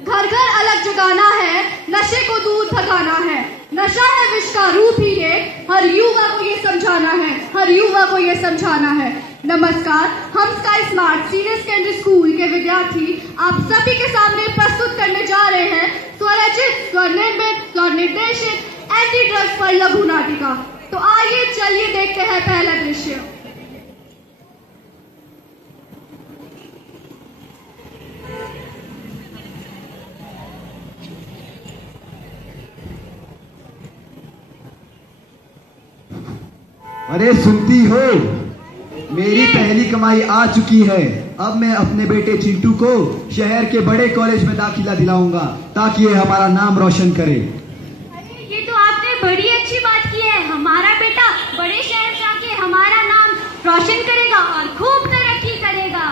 घर घर अलग जगाना है, नशे को दूर भगाना है। नशा है विष का रूप ही ये, हर युवा को ये समझाना है, हर युवा को ये समझाना है। नमस्कार, हम sky smart senior secondary school के विद्यार्थी आप सभी के सामने प्रस्तुत करने जा रहे हैं स्वरचित, स्वनिर्मित, स्वनिर्देशित एंटी ड्रग्स पर लघु नाटिका। तो आइए चलिए देखते हैं पहला दृश्य। अरे सुनती हो, मेरी पहली कमाई आ चुकी है। अब मैं अपने बेटे चिंटू को शहर के बड़े कॉलेज में दाखिला दिलाऊंगा ताकि ये हमारा नाम रोशन करे। अरे ये तो आपने बड़ी अच्छी बात की है। हमारा बेटा बड़े शहर जाके हमारा नाम रोशन करेगा और खूब तरक्की करेगा।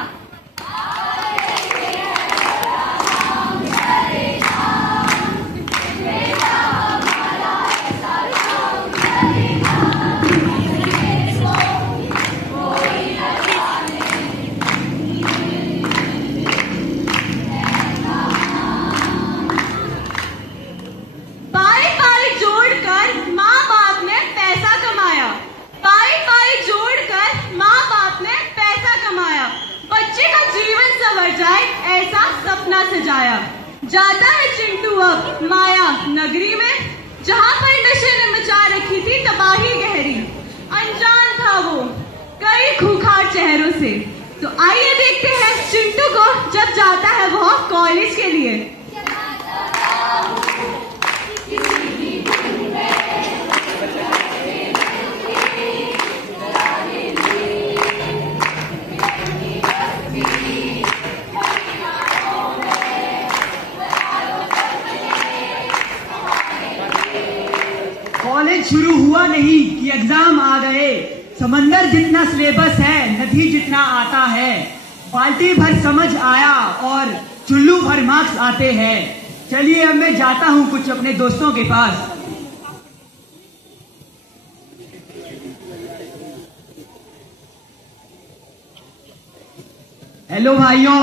ऐसा सपना सजाया। जाता है चिंटू अब माया नगरी में, जहाँ पर नशे ने मचा रखी थी तबाही गहरी। अनजान था वो कई खूंखार चेहरों से। तो आइए देखते हैं चिंटू को जब जाता है वो कॉलेज के लिए। कॉलेज शुरू हुआ नहीं कि एग्जाम आ गए। समंदर जितना सिलेबस है, नदी जितना आता है। बाल्टी भर समझ आया और चुल्लू भर मार्क्स आते हैं। चलिए अब मैं जाता हूँ कुछ अपने दोस्तों के पास। हेलो भाइयों।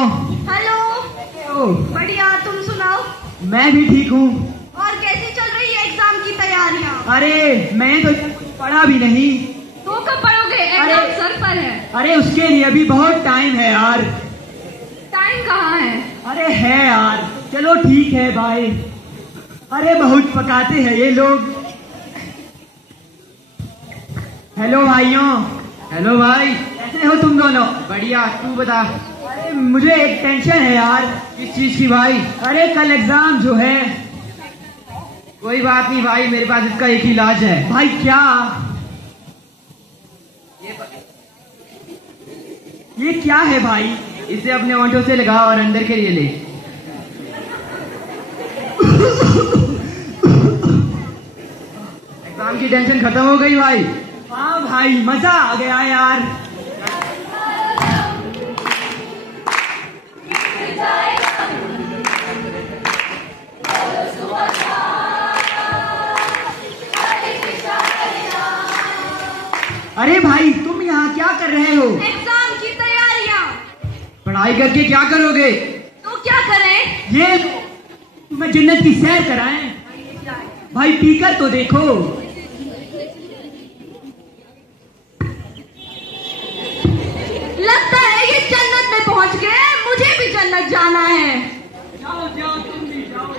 हेलो। बढ़िया, तुम सुनाओ। मैं भी ठीक हूँ। और कैसी चल रही है एग्जाम की तैयारियां? अरे मैं तो पढ़ा भी नहीं। तो कब पढ़ोगे? एग्जाम सर पर है। अरे उसके लिए अभी बहुत टाइम है यार। टाइम कहाँ है? अरे है यार, चलो ठीक है बाय। अरे बहुत पकाते हैं ये लोग। हेलो भाइयों। हेलो भाई, कैसे हो तुम दोनों? बढ़िया, तू बता। अरे मुझे एक टेंशन है यार। किस चीज की भाई? अरे कल एग्जाम जो है। कोई बात नहीं भाई, मेरे पास इसका एक ही इलाज है। भाई क्या? ये क्या है भाई? इसे अपने होंठों से लगा और अंदर के लिए ले। एग्जाम की टेंशन खत्म हो गई भाई? हाँ भाई, मजा आ गया यार। अरे भाई, तुम यहाँ क्या कर रहे हो? एग्जाम की तैयारियां। पढ़ाई करके क्या करोगे? तो क्या करें? ये तुम्हें जन्नत की सैर कराएं। भाई पीकर तो देखो। लगता है ये जन्नत में पहुंच गए, मुझे भी जन्नत जाना है। जाओ जाओ, तुम भी जाओ।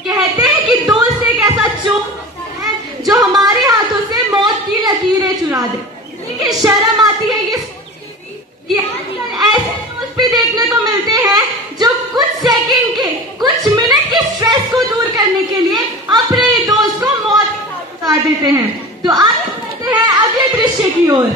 कहते हैं कि दोस्त एक ऐसा चोर है जो हमारे हाथों से मौत की लकीरें चुरा दे, लेकिन शर्म आती है ये आजकल ऐसे दोस्त भी देखने को मिलते हैं जो कुछ सेकंड के, कुछ मिनट के स्ट्रेस को दूर करने के लिए अपने ही दोस्त को मौत के साथ देते हैं। तो आगे बढ़ते हैं अगले दृश्य की ओर।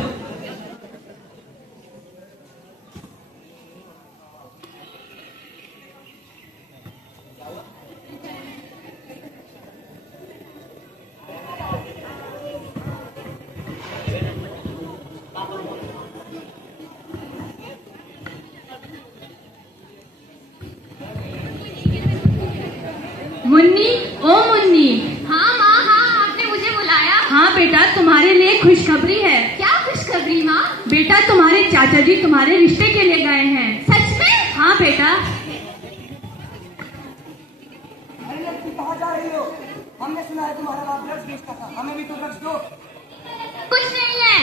मुन्नी, ओ मुन्नी। हाँ माँ, हाँ आपने मुझे बुलाया। हाँ बेटा, तुम्हारे लिए खुशखबरी है। क्या खुशखबरी माँ? बेटा, तुम्हारे चाचा जी तुम्हारे रिश्ते के लिए गए हैं। सच में? हाँ बेटा। अरे लड़की, कहाँ जा रही हो? हमने सुना है तुम्हारा बाप ड्रग्स बेचता था, हमें भी तो ड्रग्स दो। कुछ नहीं है।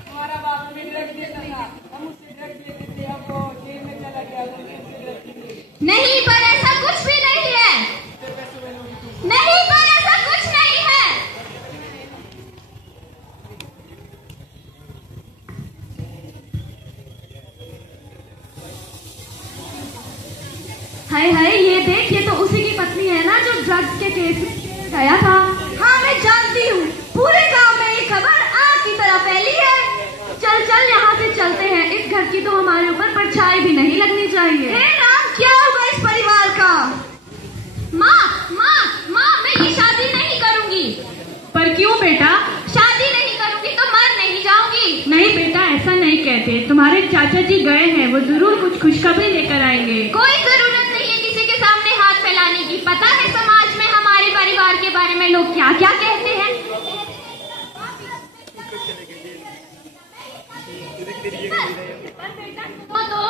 तुम्हारा बाप हमें ड्रग्स देता था, हम उससे ड्रग्स लेते थे, अब वो जेल में चला गया, तो हमसे ड्रग्स लिए। नहीं, पर ऐसा कुछ भी नहीं है। नहीं, पर ऐसा कुछ नहीं है। हाय हाय, ये देख, ये तो उसी की पत्नी है ना जो ड्रग्स के केस में गया था। हाँ मैं जानती हूँ, पूरे गांव में ये खबर आग की तरह फैली है। चल चल, यहाँ से चलते हैं। इस घर की तो हमारे ऊपर परछाई भी नहीं लगनी चाहिए। हे राम, क्या होगा इस परिवार का? माँ माँ माँ, मैं ये शादी नहीं करूँगी। पर क्यों बेटा? शादी नहीं करूँगी तो मर नहीं जाऊंगी। नहीं बेटा, ऐसा नहीं कहते। तुम्हारे चाचा जी गए हैं, वो जरूर कुछ खुशखबरी लेकर आएंगे। कोई जरूरत नहीं है किसी के सामने हाथ फैलाने की। पता है समाज में हमारे परिवार के बारे में लोग क्या क्या कहते हैं। तो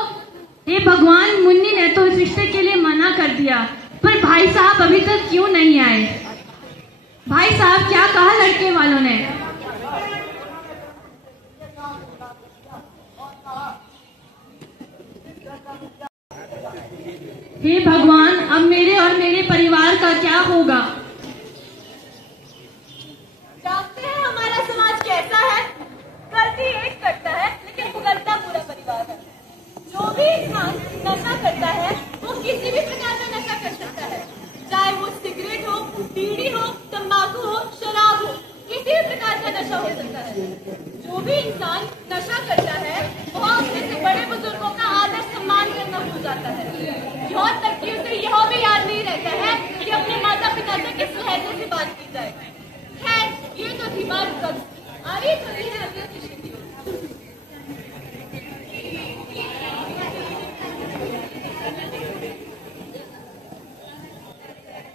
हे भगवान, मुन्नी ने तो इस रिश्ते के लिए मना कर दिया, पर भाई साहब अभी तक क्यों नहीं आए? भाई साहब, क्या कहा लड़के वालों ने? हे भगवान, अब मेरे और मेरे परिवार का क्या होगा? जानते हैं हमारा समाज कैसा है? गलती एक करता है लेकिन भुगतना पूरा परिवार है। जो भी इंसान नशा करता है वो किसी भी प्रकार का नशा कर सकता है, चाहे वो सिगरेट हो, बीड़ी हो, तंबाकू हो, शराब हो, किसी भी प्रकार का नशा हो सकता है। जो भी इंसान नशा करता है वो अपने से बड़े बुजुर्गों का आदर सम्मान करना भूल जाता है। यहाँ तक कि उसे यह भी याद नहीं रहता है कि अपने माता पिता से किस लहजे से बात की जाए। खैर, ये तो थी बात कब। आगे चलते हैं अगले विषय की ओर।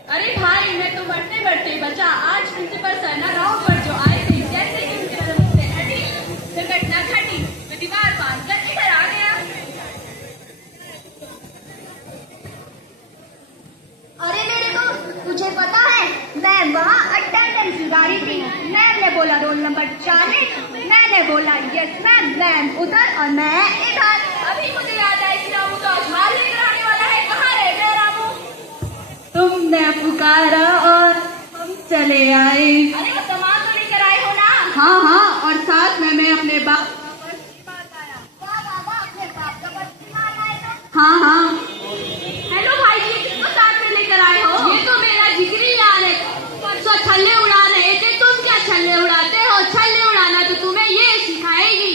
अरे भाई, मैं तो बढ़ते बढ़ते बचा। आज प्रिंसिपल सर ना राउंड पर जो आए थे, जैसे ही उनकी तरफ से हटी, दुर्घटना घटी। मैं दीवार बांध कर इधर आ गया। अरे मेरे दोस्त, तुझे पता है मैं वहाँ अटेंडेंस लगा रही थी। मैम ने बोला रोल नंबर 40, मैंने बोला यस मैम, मैम उधर और मैं इधर। अभी मुझे याद आया कि रामू तो आज माल लेकर आने वाला है। कहाँ रह गए रामू? तुमने पुकारा और हम चले आए। अरे वो सामान तो लेकर आए हो ना? हाँ हाँ, और साथ में मैं अपने बाप। हाँ हाँ। हेलो भाई जी, किसको साथ में लेकर आए हो? ये तो मेरा जिगरी यार है। परसों छल्ले उड़ा रहे थे। तुम क्या छल्ले उड़ाते हो? छल्ले उड़ाना तो तुम्हें ये सिखाएगी।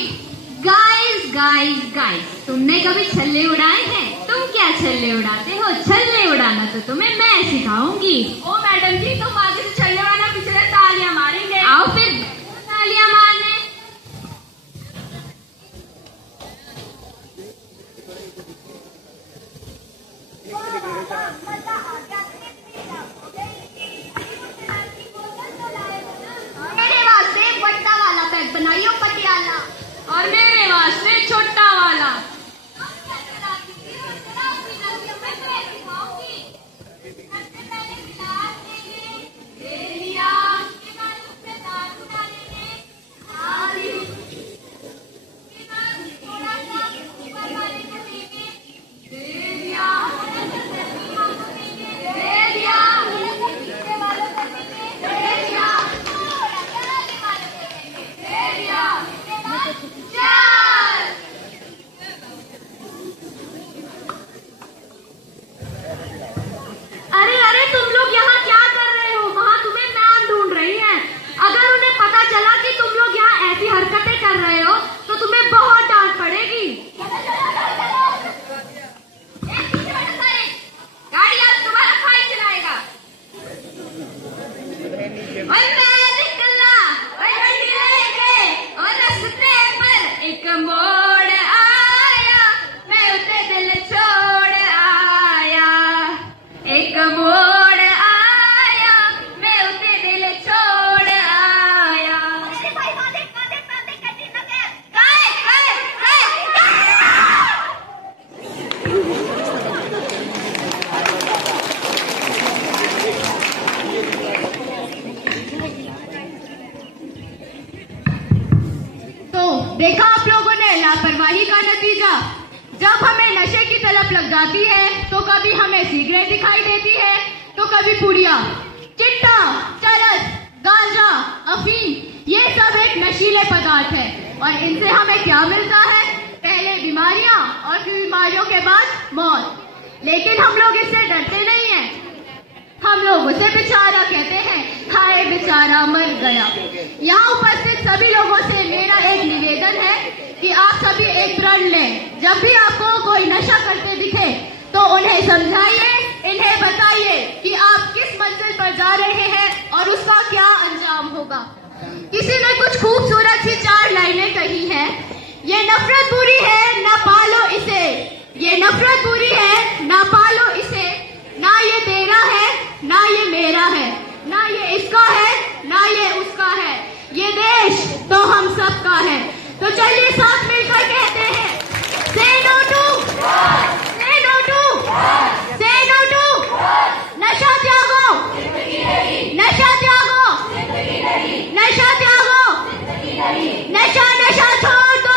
गाइस गाइस गाइस, गाइस, तुमने कभी छल्ले उड़ाए हैं? तुम क्या छल्ले उड़ाते हो? छल्ले उड़ाना तो तुम्हें मैं सिखाऊंगी। ओ मैडम जी, तुम आगे से छल्ले वाला पीछे से तालियां मारेंगे। आओ फिर तालियां मारने। मेरे वास्ते बट्टा वाला पैक बनाइयो पटियाला, और मेरे वास्ते छोटा वाला। अरे अरे, तुम लोग यहाँ क्या कर रहे हो? वहाँ तुम्हें मैम ढूंढ रही हैं। अगर उन्हें पता चला कि तुम लोग यहाँ ऐसी हरकतें कर रहे हो तो तुम्हें बहुत डांट पड़ेगी। गाड़ी आज तुम्हारा भाई चलाएगा। और मैं निकला और निकले और रास्ते पर एक मोड़ आया, मैं उसे दिल छोड़ आया। एक मोड़ आया, मैं उसे दिल छोड़ आया। तो देखा आप लोगों ने लापरवाही का नतीजा। जब हमें नशे की तलब लग जाती है तो कभी हमें सिगरेट दिखाई देती है, तो कभी पुड़िया, चिट्टा, चरस, गांजा, अफीम, ये सब एक नशीले पदार्थ है। और इनसे हमें क्या मिलता है? पहले बीमारियां और फिर बीमारियों के बाद मौत। लेकिन हम लोग इससे डरते नहीं हैं। हम लोग उसे बेचारा कहते हैं, हाय बेचारा मर गया। यहाँ उपस्थित सभी लोगों से मेरा एक निवेदन है कि आप सभी एक प्रण लें। जब भी आपको कोई नशा करते दिखे तो उन्हें समझाइए, इन्हें बताइए कि आप किस मंजिल पर जा रहे हैं और उसका क्या अंजाम होगा। किसी ने कुछ खूबसूरत सी 4 लाइनें कही हैं। ये नफरत बुरी है, ना पालो इसे। ये नफरत बुरी है, ना पालो इसे। ना ये तेरा है, ना ये मेरा है। ना ये इसका है, ना ये उसका है। ये देश तो हम सबका है। तो चलिए साथ मिलकर कहते हैं, से नो टू, से नो टू, से नो टू। नशा त्यागो, नशा त्यागो, नशा त्यागो, नशा नशा छोड़ दो।